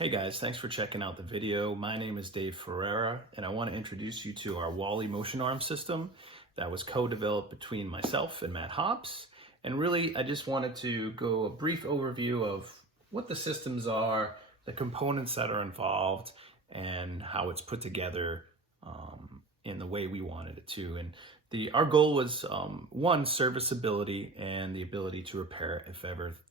Hey guys, thanks for checking out the video. My name is Dave Ferreira, and I want to introduce you to our Wally motion arm system that was co-developed between myself and Matt Hops. And really, I just wanted to go a brief overview of what the systems are, the components that are involved, and how it's put together in the way we wanted it to. And our goal was one, serviceability and the ability to repair it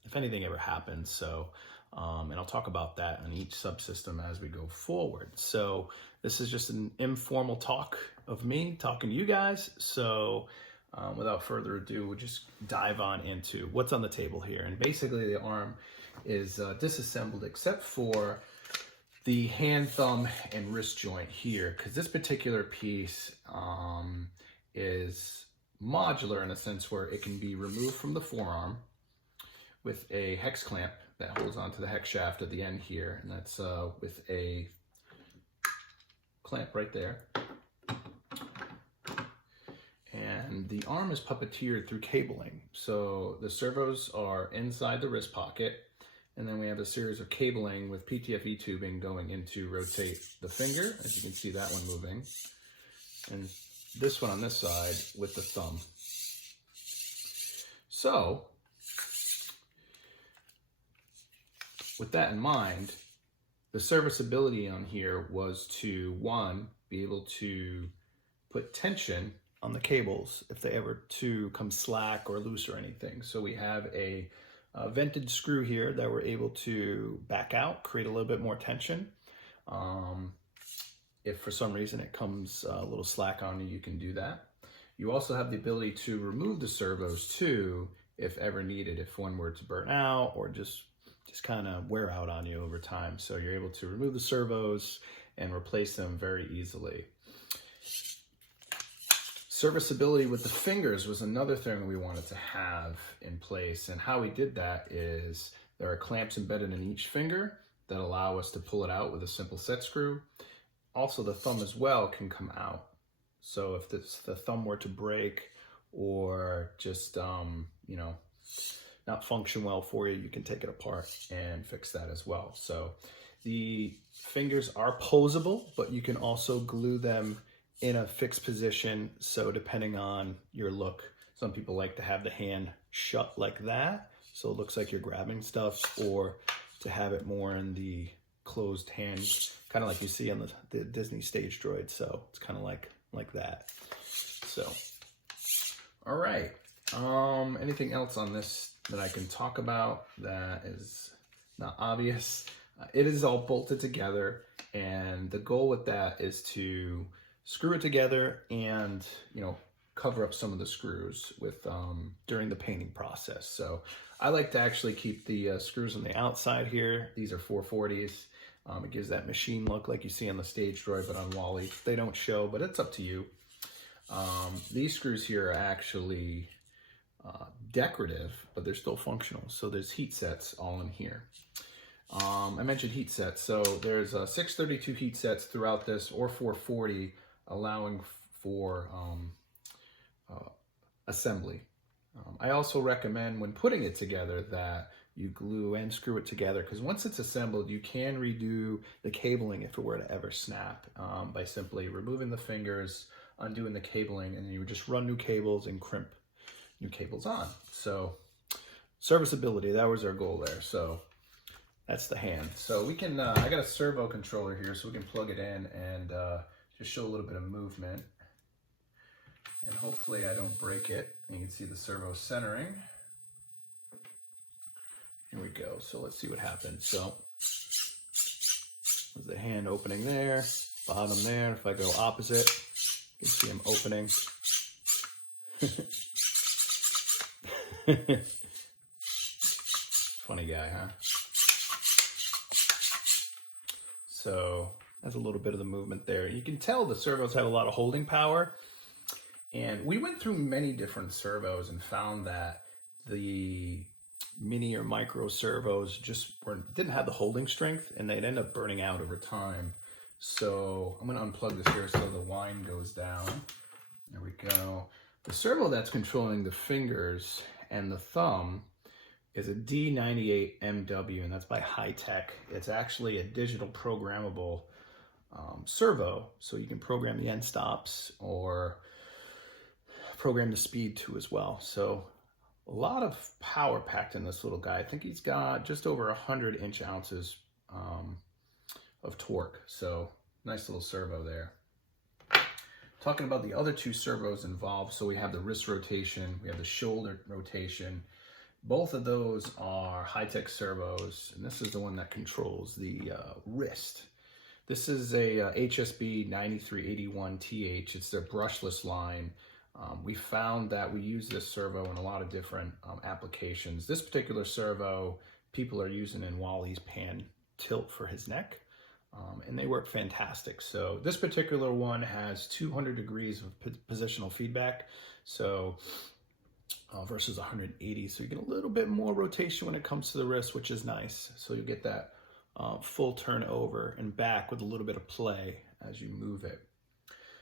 if anything ever happens. So. And I'll talk about that on each subsystem as we go forward. So this is just an informal talk of me talking to you guys. So without further ado, we'll just dive on into what's on the table here. And basically the arm is disassembled except for the hand, thumb, and wrist joint here, because this particular piece is modular in a sense where it can be removed from the forearm with a hex clamp that holds onto the hex shaft at the end here, and that's with a clamp right there. And the arm is puppeteered through cabling. So the servos are inside the wrist pocket, and then we have a series of cabling with PTFE tubing going in to rotate the finger, as you can see that one moving, and this one on this side with the thumb. So, with that in mind, the serviceability on here was to, one, be able to put tension on the cables if they ever to come slack or loose or anything. So we have a vented screw here that we're able to back out, create a little bit more tension. If for some reason it comes a little slack on you, you can do that. You also have the ability to remove the servos too, if ever needed, if one were to burn out or just kind of wear out on you over time. So you're able to remove the servos and replace them very easily. Serviceability with the fingers was another thing we wanted to have in place. And how we did that is there are clamps embedded in each finger that allow us to pull it out with a simple set screw. Also, the thumb as well can come out. So if the thumb were to break or just, not function well for you, you can take it apart and fix that as well. So the fingers are posable, but you can also glue them in a fixed position. So depending on your look, some people like to have the hand shut like that, so it looks like you're grabbing stuff, or to have it more in the closed hand, kind of like you see on the Disney stage droid. So it's kind of like that. So, all right. Anything else on this that I can talk about that is not obvious? It is all bolted together, and the goal with that is to screw it together and, cover up some of the screws with during the painting process. So I like to actually keep the screws on the outside here. These are 440s. It gives that machine look like you see on the stage droid, but on Wally they don't show, but it's up to you. These screws here are actually decorative, but they're still functional. So there's heat sets all in here. I mentioned heat sets. So there's 632 heat sets throughout this, or 440, allowing for assembly. I also recommend when putting it together that you glue and screw it together, because once it's assembled, you can redo the cabling if it were to ever snap by simply removing the fingers, undoing the cabling, and then you would just run new cables and crimp new cables on. So serviceability, that was our goal there. So that's the hand. So we can, I got a servo controller here, so we can plug it in and just show a little bit of movement. And hopefully I don't break it. And you can see the servo centering. Here we go. So let's see what happens. So there's the hand opening there, bottom there. If I go opposite, you can see him opening. Funny guy, huh? So that's a little bit of the movement there. You can tell the servos have a lot of holding power. And we went through many different servos and found that the mini or micro servos just didn't have the holding strength, and they'd end up burning out over time. So I'm gonna unplug this here so the wind goes down. There we go. The servo that's controlling the fingers and the thumb is a D98MW, and that's by Hi-Tech. It's actually a digital programmable servo, so you can program the end stops or program the speed too as well. So a lot of power packed in this little guy. I think he's got just over 100 inch-ounces of torque. So nice little servo there. Talking about the other two servos involved, so we have the wrist rotation, we have the shoulder rotation. Both of those are Hi-Tech servos, and this is the one that controls the wrist. This is a HSB 9381TH. It's their brushless line. We found that we use this servo in a lot of different applications. This particular servo, people are using in Wally's pan tilt for his neck, and they work fantastic. So this particular one has 200 degrees of positional feedback, so versus 180. So you get a little bit more rotation when it comes to the wrist, which is nice. So you get that full turn over and back with a little bit of play as you move it.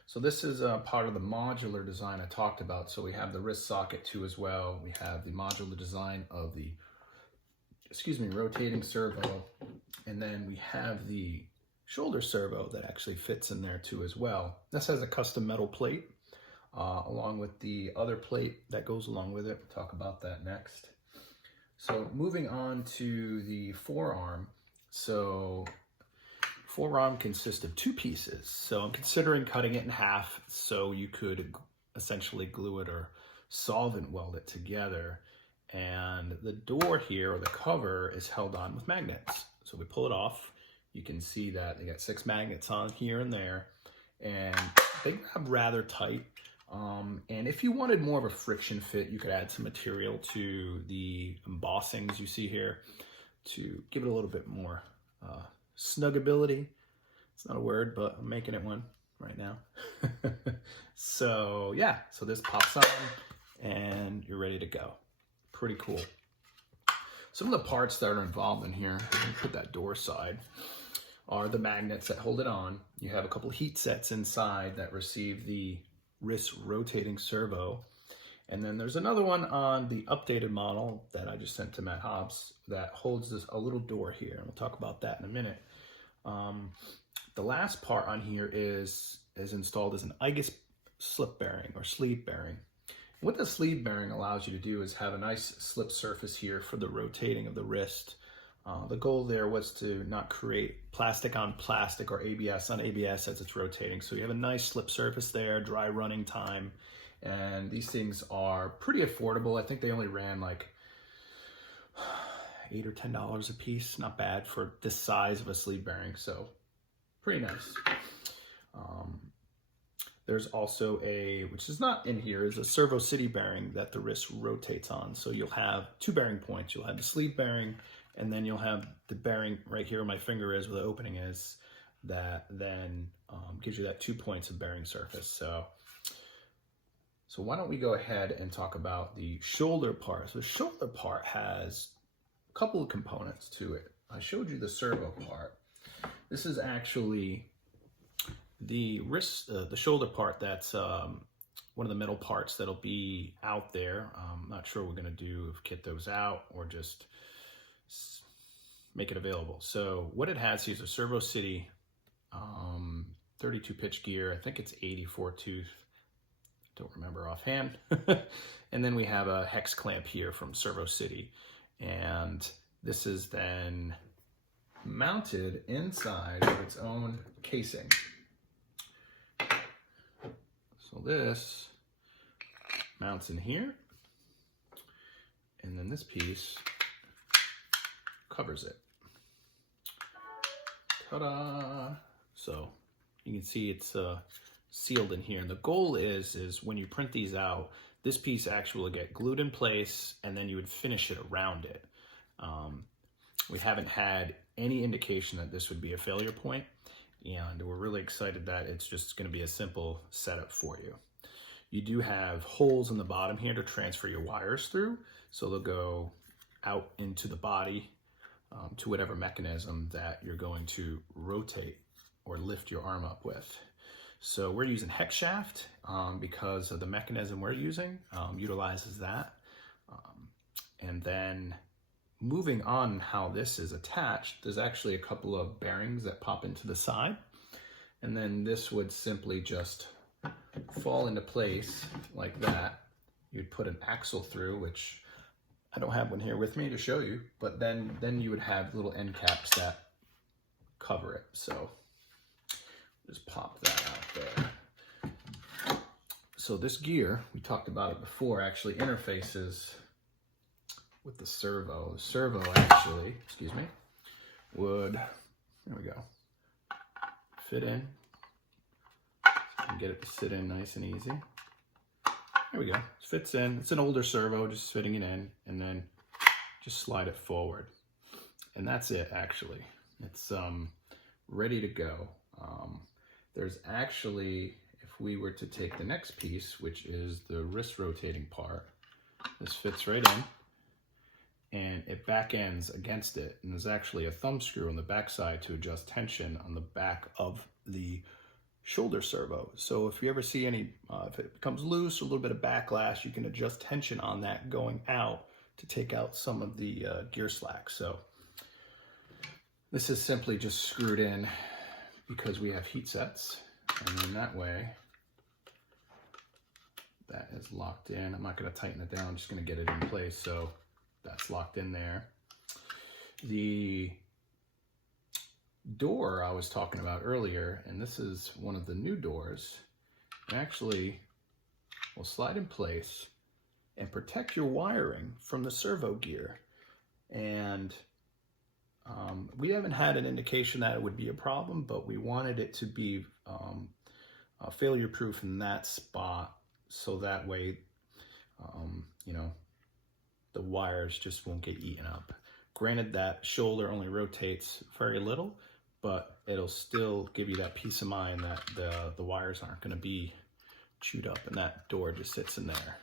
So this is part of the modular design I talked about. So we have the wrist socket too as well. We have the modular design of the, rotating servo. And then we have the shoulder servo that actually fits in there too as well. This has a custom metal plate along with the other plate that goes along with it. We'll talk about that next. So moving on to the forearm. So forearm consists of two pieces. So I'm considering cutting it in half so you could essentially glue it or solvent weld it together. And the door here, or the cover, is held on with magnets. So we pull it off. You can see that they got 6 magnets on here and there, and they grab rather tight. And if you wanted more of a friction fit, you could add some material to the embossings you see here to give it a little bit more snuggability. It's not a word, but I'm making it one right now. So yeah, so this pops on and you're ready to go. Pretty cool. Some of the parts that are involved in here, put that door side, are the magnets that hold it on. You have a couple heat sets inside that receive the wrist rotating servo. And then there's another one on the updated model that I just sent to Matt Hobbs that holds a little door here. And we'll talk about that in a minute. The last part on here is installed as an IGUS slip bearing or sleeve bearing. What the sleeve bearing allows you to do is have a nice slip surface here for the rotating of the wrist. The goal there was to not create plastic on plastic or ABS on ABS as it's rotating. So you have a nice slip surface there, dry running time, and these things are pretty affordable. I think they only ran like $8 or $10 a piece. Not bad for this size of a sleeve bearing, so pretty nice. There's also which is not in here, is a Servo City bearing that the wrist rotates on. So you'll have 2 bearing points. You'll have the sleeve bearing, and then you'll have the bearing right here where my finger is, where the opening is, that then gives you that 2 points of bearing surface. So why don't we go ahead and talk about the shoulder part. So the shoulder part has a couple of components to it. I showed you the servo part. This is actually the wrist, the shoulder part. That's one of the metal parts that'll be out there. I'm not sure what we're gonna do, if kit those out or just make it available. So what it has here is a Servo City 32 pitch gear. I think it's 84 tooth. Don't remember offhand. And then we have a hex clamp here from Servo City. And this is then mounted inside of its own casing. So this mounts in here, and then this piece covers it. Ta-da! So you can see it's sealed in here. And the goal is when you print these out, this piece actually will get glued in place, and then you would finish it around it. We haven't had any indication that this would be a failure point, and we're really excited that it's just going to be a simple setup for you. You do have holes in the bottom here to transfer your wires through, so they'll go out into the body to whatever mechanism that you're going to rotate or lift your arm up with. So we're using hex shaft because of the mechanism we're using utilizes that. And then moving on how this is attached, there's actually a couple of bearings that pop into the side. And then this would simply just fall into place like that. You'd put an axle through, which I don't have one here with me to show you, but then you would have little end caps that cover it. So just pop that out there. So this gear, we talked about it before, actually interfaces with the servo. The servo actually, would, there we go, fit in. And get it to sit in nice and easy. There we go. It fits in. It's an older servo, just fitting it in, and then just slide it forward. And that's it, actually. It's ready to go. There's actually, if we were to take the next piece, which is the wrist rotating part, this fits right in, and it back ends against it. And there's actually a thumb screw on the back side to adjust tension on the back of the shoulder servo. So if you ever see any, if it becomes loose, a little bit of backlash, you can adjust tension on that going out to take out some of the gear slack. So this is simply just screwed in because we have heat sets, and then that way that is locked in. I'm not going to tighten it down, I'm just going to get it in place. So that's locked in there. The door I was talking about earlier, and this is one of the new doors, actually will slide in place and protect your wiring from the servo gear. And we haven't had an indication that it would be a problem, but we wanted it to be failure proof in that spot, so that way you know, the wires just won't get eaten up. Granted, that shoulder only rotates very little, but it'll still give you that peace of mind that the wires aren't going to be chewed up, and that door just sits in there.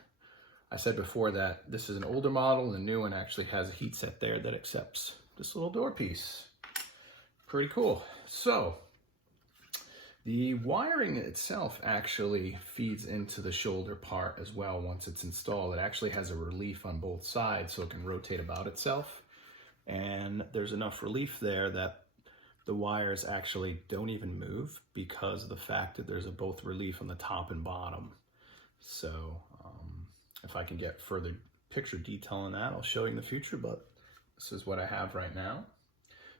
I said before that this is an older model, and the new one actually has a heat set there that accepts this little door piece. Pretty cool. So the wiring itself actually feeds into the shoulder part as well. Once it's installed, it actually has a relief on both sides so it can rotate about itself, and there's enough relief there that the wires actually don't even move because of the fact that there's both relief on the top and bottom. So if I can get further picture detail on that, I'll show you in the future, but this is what I have right now.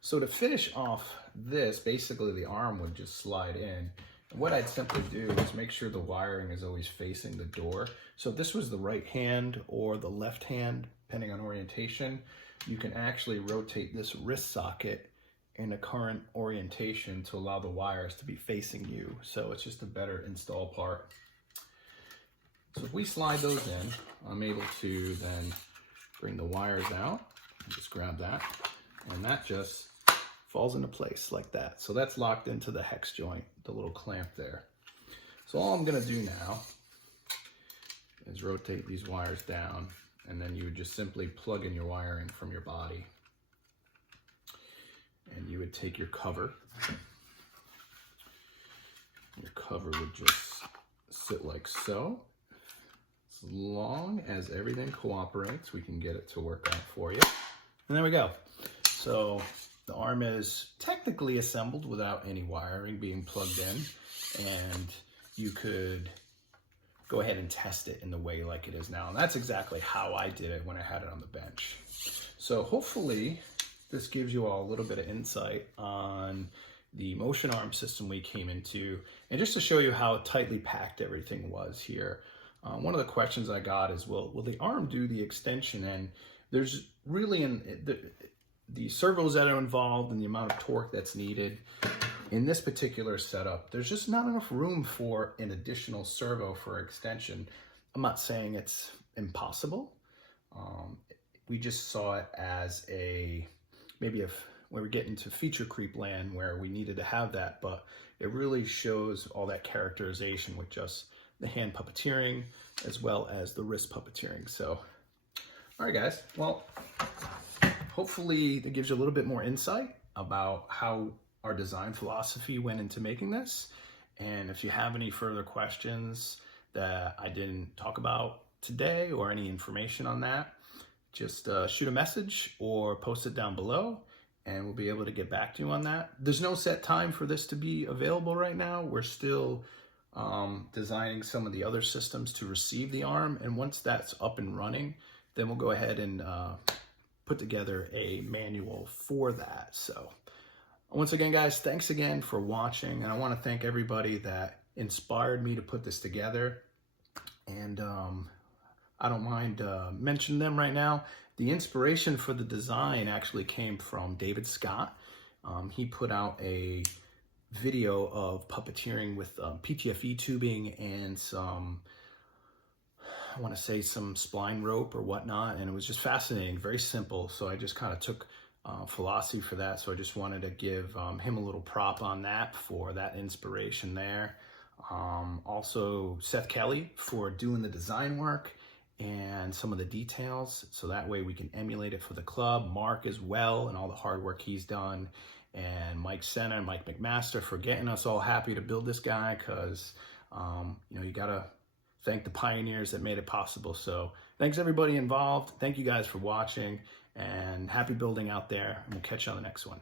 So to finish off this, basically the arm would just slide in. And what I'd simply do is make sure the wiring is always facing the door. So if this was the right hand or the left hand, depending on orientation, you can actually rotate this wrist socket in a current orientation to allow the wires to be facing you. So it's just a better install part. So if we slide those in, I'm able to then bring the wires out and just grab that, and that just falls into place like that. So that's locked into the hex joint, the little clamp there. So all I'm gonna do now is rotate these wires down, and then you would just simply plug in your wiring from your body. And you would take your cover. Your cover would just sit like so. As long as everything cooperates, we can get it to work out for you. And there we go. So the arm is technically assembled without any wiring being plugged in, and you could go ahead and test it in the way like it is now. And that's exactly how I did it when I had it on the bench. So hopefully this gives you all a little bit of insight on the motion arm system we came into, and just to show you how tightly packed everything was here. One of the questions I got is, will the arm do the extension? And there's really, the servos that are involved and the amount of torque that's needed in this particular setup, there's just not enough room for an additional servo for extension. I'm not saying it's impossible. We just saw it as maybe if when we get into feature creep land where we needed to have that, but it really shows all that characterization with just the hand puppeteering as well as the wrist puppeteering. So, all right, guys. Well, hopefully that gives you a little bit more insight about how our design philosophy went into making this. And if you have any further questions that I didn't talk about today or any information on that, just shoot a message or post it down below, and we'll be able to get back to you on that. There's no set time for this to be available right now. We're still designing some of the other systems to receive the arm, and once that's up and running, then we'll go ahead and put together a manual for that. So once again, guys, thanks again for watching, and I want to thank everybody that inspired me to put this together. And I don't mind mentioning them right now. The inspiration for the design actually came from David Scott. He put out a video of puppeteering with PTFE tubing and some, I want to say some spline rope or whatnot, and it was just fascinating, very simple. So I just kind of took philosophy for that. So I just wanted to give him a little prop on that for that inspiration there. Also Seth Kelly for doing the design work and some of the details, so that way we can emulate it for the club. Mark as well, and all the hard work he's done, and Mike Senna and Mike McMaster for getting us all happy to build this guy, because you know, you gotta thank the pioneers that made it possible. So thanks everybody involved. Thank you guys for watching, and happy building out there, and we'll catch you on the next one.